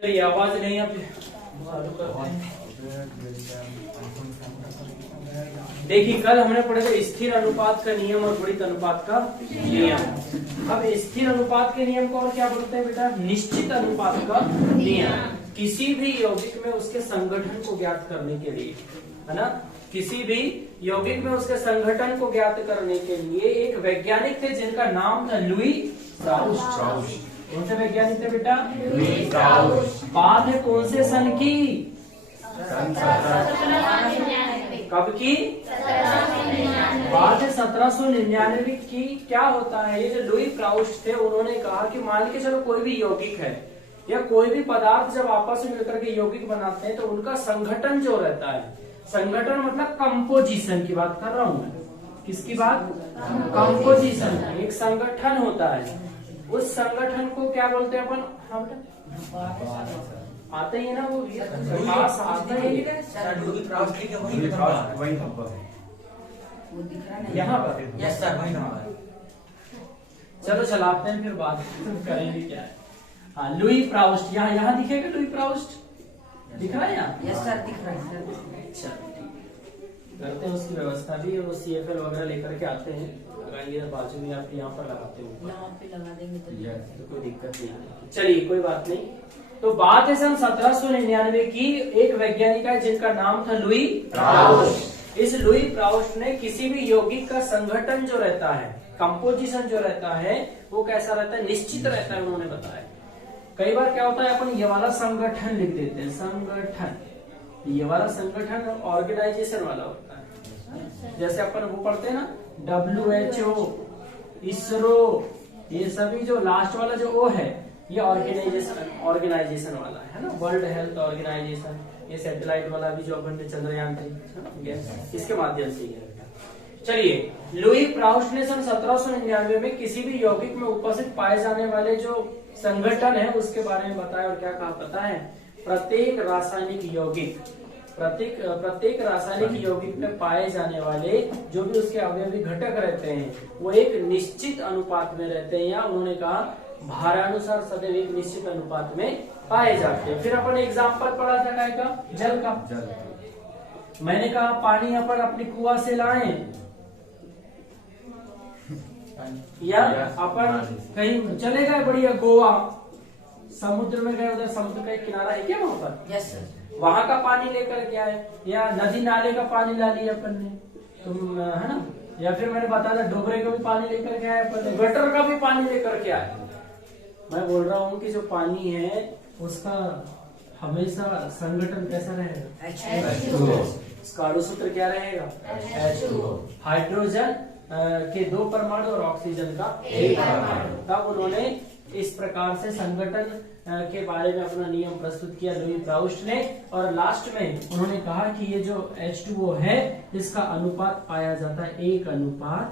ये आवाज नहीं आती। देखिए कल हमने पढ़ा था स्थिर अनुपात का नियम और गुणित अनुपात का नियम। अब स्थिर अनुपात के नियम को और क्या बोलते हैं बेटा? निश्चित अनुपात का नियम। किसी भी यौगिक में उसके संगठन को ज्ञात करने के लिए, है ना, किसी भी यौगिक में उसके संगठन को ज्ञात करने के लिए एक वैज्ञानिक थे जिनका नाम था लुई स्ट्राउस। कौन से वैज्ञानिक थे बेटा? Louis Strauss. बात है कौन से सन की? कब की? बात है 1799 की। क्या होता है, ये जो लुई स्ट्राउस थे उन्होंने कहा कि मान के चलो कोई भी यौगिक है या कोई भी पदार्थ जब आपस में मिलकर के यौगिक बनाते हैं तो उनका संगठन जो रहता है, संगठन मतलब कंपोजिशन की बात कर रहा हूं मैं। किसकी बात? कंपोजिशन। एक संगठन होता है, उस संगठन को क्या बोलते हैं अपन? हाँ बेटा आते ही ना वो पास आता है यहाँ पर। यस सर वही नंबर। चलो चलाते हैं फिर बात करेंगे क्या है। हाँ लुई प्राउस्ट, यहाँ दिखेगा लुई प्राउस्ट, दिख रहा है यहाँ? यस सर दिख रहा है सर। अच्छा करते हैं उसकी व्यवस्था भी, वो CFL वगैरह लेकर के आते हैं, लगाएंगे बाजू में आप यहाँ पर लगाते हो, यहाँ पे लगा देंगे तो कोई दिक्कत नहीं। चलिए कोई बात नहीं। तो बात है सन 1799 की। एक वैज्ञानिक है जिनका नाम था लुई प्राउस्ट। इस लुई प्राउस्ट ने किसी भी यौगिक का संगठन जो रहता है, कंपोजिशन जो रहता है वो कैसा रहता है? निश्चित रहता है। उन्होंने बताया कई बार क्या होता है अपन ये वाला संगठन लिख देते हैं, संगठन, ये वाला संगठन ऑर्गेनाइजेशन वाला होता है। जैसे अपन वो पढ़ते हैं ना WHO, इसरो, ये सभी जो लास्ट वाला जो ओ है ये ऑर्गेनाइजेशन वाला है ना। वर्ल्ड हेल्थ ऑर्गेनाइजेशन, ये सैटेलाइट वाला भी जो अपन ने चंद्रयान 3 इसके माध्यम से है। चलिए लुई प्राउस्ट ने सन 1799 में किसी भी यौगिक में उपस्थित पाए जाने वाले जो संगठन है उसके बारे में बताया। और क्या कहा पता है? प्रत्येक रासायनिक यौगिक में पाए जाने वाले जो भी उसके अवयवी घटक रहते हैं वो एक निश्चित अनुपात में रहते हैं, या उन्होंने कहा भारानुसार सदैव एक निश्चित अनुपात में पाए जाते हैं। फिर अपन एग्जाम्पल पढ़ा था काय का? जल का। मैंने कहा पानी अपन अपनी कुआं से लाएं या अपन कहीं चले गए बढ़िया गोवा, समुद्र में गए, उधर समुद्र का एक किनारा है क्या वहां पर? Yes sir. वहां का पानी लेकर के आए, या नदी नाले का पानी ला लिया अपन ने, तुम है ना, या फिर मैंने बताया डोबरे का भी पानी लेकर के आए अपन ने, गटर का भी पानी लेकर के आए। मैं बोल रहा हूँ कि जो पानी है उसका हमेशा संगठन कैसा रहेगा? उसका अणुसूत्र क्या रहेगा? H2O। हाइड्रोजन के 2 परमाणु और ऑक्सीजन का 1 परमाणु। तब उन्होंने इस प्रकार से संगठन के बारे में अपना नियम प्रस्तुत किया लुई प्राउस्ट ने। और लास्ट में उन्होंने कहा कि ये जो H2O है इसका अनुपात पाया जाता है 1:8।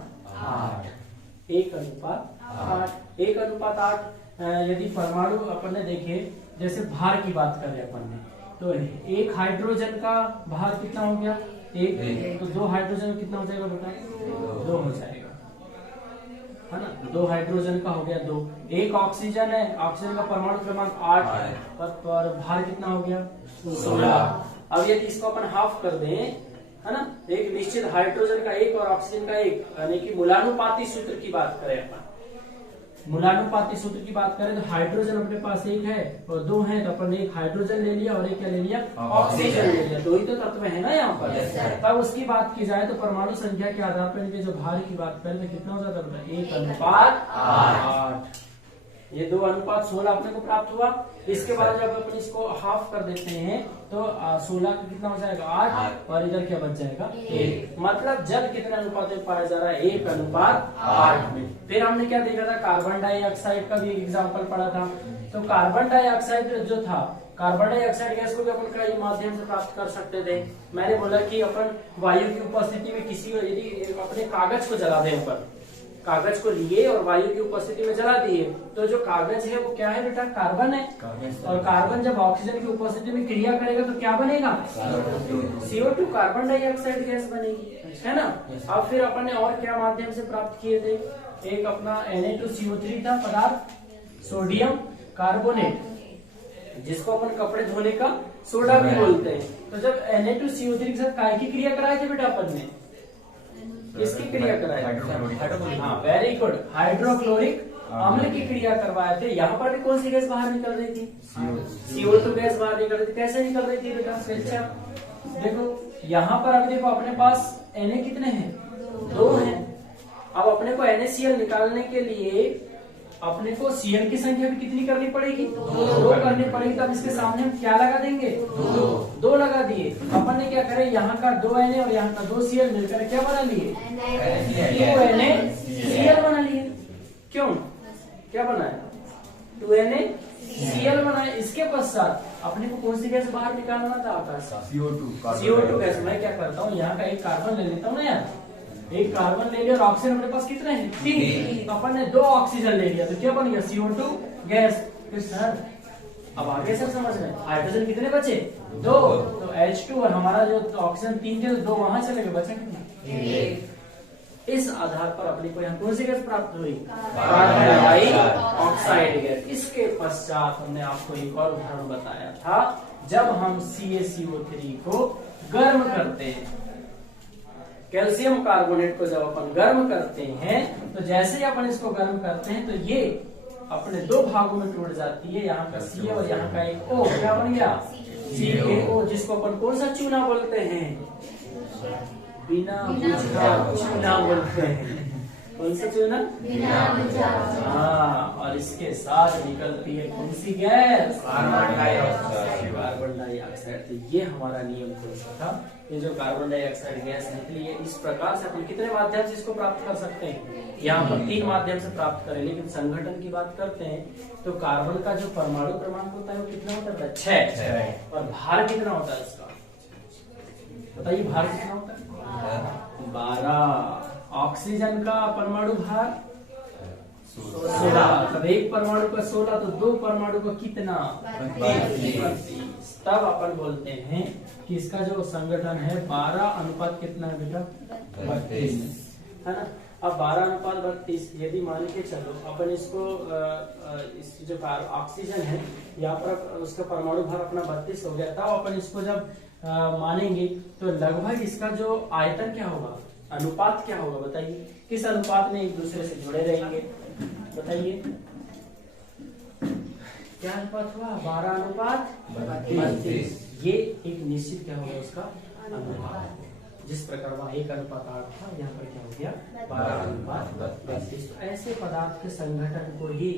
1:8। 1:8 यदि परमाणु अपन ने देखे, जैसे भार की बात करें अपन ने, तो एक हाइड्रोजन का भार कितना हो गया? 1। तो 2 हाइड्रोजन कितना हो जाएगा बेटा? 2 हो जाएगा, है ना। 2 हाइड्रोजन का हो गया 2। एक ऑक्सीजन है, ऑक्सीजन का परमाणु क्रमांक 8 है, पर भार कितना हो गया? 16। अब यदि इसको अपन हाफ कर दें, है ना, एक निश्चित हाइड्रोजन का 1 और ऑक्सीजन का 1, यानी कि मूलानुपाती सूत्र की बात करें अपन, मूलानुपाती सूत्र की बात करें तो हाइड्रोजन अपने पास 1 है और 2 है, तो अपन ने एक हाइड्रोजन ले लिया और एक क्या ले लिया? ऑक्सीजन ले लिया। 2 ही तो तत्व है ना यहाँ पर। तब उसकी बात की जाए तो परमाणु संख्या के आधार पर इनके जो भार की बात करें तो कितना हो जाता है? 1:8। ये 2:16 अपने को प्राप्त हुआ। इसके बाद जब अपन इसको हाफ कर देते हैं तो 16 का कितना हो जाएगा? 8, और इधर क्या बच जाएगा? 1। मतलब जल कितने अनुपात में पाया जा रहा है? 1:8 में। फिर हमने क्या देखा था? कार्बन डाइऑक्साइड का भी एग्जाम्पल पढ़ा था। तो कार्बन डाइऑक्साइड जो था, कार्बन डाइऑक्साइड गैस को भी अपन कई माध्यम से प्राप्त कर सकते थे। मैंने बोला कि अपन वायु की उपस्थिति में किसी को यदि अपने कागज को जला दें, अपन कागज को लिए और वायु की उपस्थिति में जला दिए तो जो कागज है वो क्या है बेटा? कार्बन है। और कार्बन जब ऑक्सीजन की उपस्थिति में क्रिया करेगा तो क्या बनेगा? CO2, कार्बन डाइऑक्साइड गैस बनेगी, है ना। अब फिर अपन ने और क्या माध्यम से प्राप्त किए थे? एक अपना Na2CO3 था पदार्थ, सोडियम कार्बोनेट, जिसको अपन कपड़े धोने का सोडा भी बोलते हैं। तो जब Na2CO3 के साथ काय की क्रिया कराए थे बेटा अपन ने? किसकी क्रिया कराए? हाँ, वेरी गुड, हाइड्रोक्लोरिक अम्ल की क्रिया करवाए थे। यहाँ पर भी कौन सी गैस बाहर निकल रही थी? CO2 गैस बाहर निकल रही थी। कैसे निकल रही थी बेटा? अच्छा देखो यहाँ पर अभी देखो अपने पास Na कितने हैं? 2 हैं। अब अपने को NaCl निकालने के लिए अपने को Cl की संख्या भी कितनी करनी पड़ेगी? 2 करनी पड़ेगी। तब इसके सामने हम क्या लगा देंगे? 2 लगा दिए। अपन ने क्या करे, यहाँ का 2 Na और यहाँ का 2 Cl मिलकर क्या बना लिए? 2 NaCl बना लिए। क्यों? क्या बनाया? 2 NaCl बनाया। इसके पश्चात अपने को कौन सी गैस बाहर निकालना था? आकाश, CO2 गैस। मैं क्या करता हूँ, यहाँ का एक कार्बन ले लेता हूँ ना यार, एक कार्बन ले लिया और ऑक्सीजन अपने पास कितने हैं? 3। अपन ने 2 ऑक्सीजन ले लिया तो क्या बन गया? CO2 gas. फिर सर अब आगे सर समझ रहे हैं, हाइड्रोजन कितने बचे? 2। तो H2 और हमारा जो ऑक्सीजन 3 थे, 2 वहां चले गए, बचा कितना? इस आधार पर अपने को यहाँ कौन सी गैस प्राप्त हुई? Carbon dioxide gas. इसके पश्चात हमने आपको एक और उदाहरण बताया था, जब हम CaCO3 को गर्म करते हैं, कैल्शियम कार्बोनेट को जब अपन गर्म करते हैं, तो जैसे ही अपन इसको गर्म करते हैं तो ये अपने 2 भागों में टूट जाती है। यहाँ का Ca और यहाँ का एक O, क्या बन गया? CaO, जिसको अपन कौन सा चूना बोलते हैं? बिना बुझा चूना बोलते हैं। कौन सा चूना? बिना बुझा। हाँ, और इसके साथ निकलती है कौन सी गैस? Carbon dioxide. Carbon dioxide. तो ये हमारा नियम था। ये जो कार्बन डाइऑक्साइड गैस निकली है, इस प्रकार से अपन कितने माध्यम से इसको प्राप्त कर सकते हैं? यहाँ पर 3 माध्यम से प्राप्त करें। लेकिन संगठन की बात करते हैं तो कार्बन का जो परमाणु क्रमांक होता है वो कितना होता है? 6। और भार कितना होता है इसका? बताइए, भार कितना होता है? 12। ऑक्सीजन का परमाणु भार 16। तब एक परमाणु का 16, तो 2 परमाणु का कितना? 32। तब अपन बोलते हैं कि इसका जो संगठन है 12 कितना है बेटा? 32 है ना। अब 12:32 यदि मान के चलो अपन इसको इस जो ऑक्सीजन है यहाँ पर उसका परमाणु भार अपना 32 हो गया था। अपन इसको जब मानेंगे तो लगभग इसका जो आयतन क्या होगा, अनुपात क्या होगा? बताइए, किस अनुपात में एक दूसरे से जुड़े रहेंगे? बताइए क्या अनुपात हुआ? 12:32। ये एक निश्चित क्या होगा उसका अनुपात। जिस प्रकार वहां 1:8 था, यहाँ पर क्या हो गया? 12:32। ऐसे पदार्थ के संगठन को ही